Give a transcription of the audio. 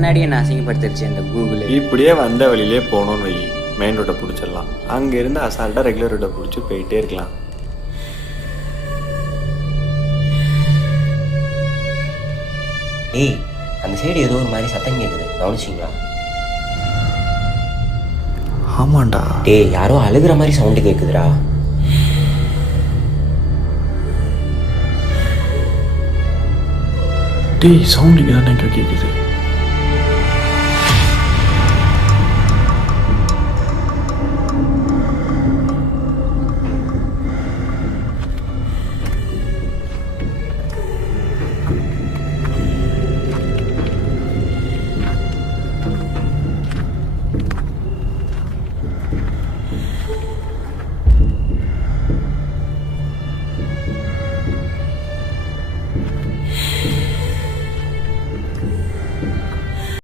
முன்னாடியே நான் அசிங்கப்படுத்திருச்சு இந்த கூகுள். இப்படியே வந்த வழியிலே போகணும்னு வை, மெயின் ரோட்டை பிடிச்சிடலாம். அங்கேருந்து அசால்ட்டாக ரெகுலர் ரோட்டை பிடிச்சி போயிட்டே இருக்கலாம். டேய், அந்த சைடு ஏதோ ஒரு மாதிரி சத்தம் கேட்குது, கவனிச்சிங்களா? ஆமாண்டா. டேய், யாரோ அழுகிற மாதிரி சவுண்டு கேட்குதுடா. டேய், சவுண்டுக்கு தான் கேட்குது.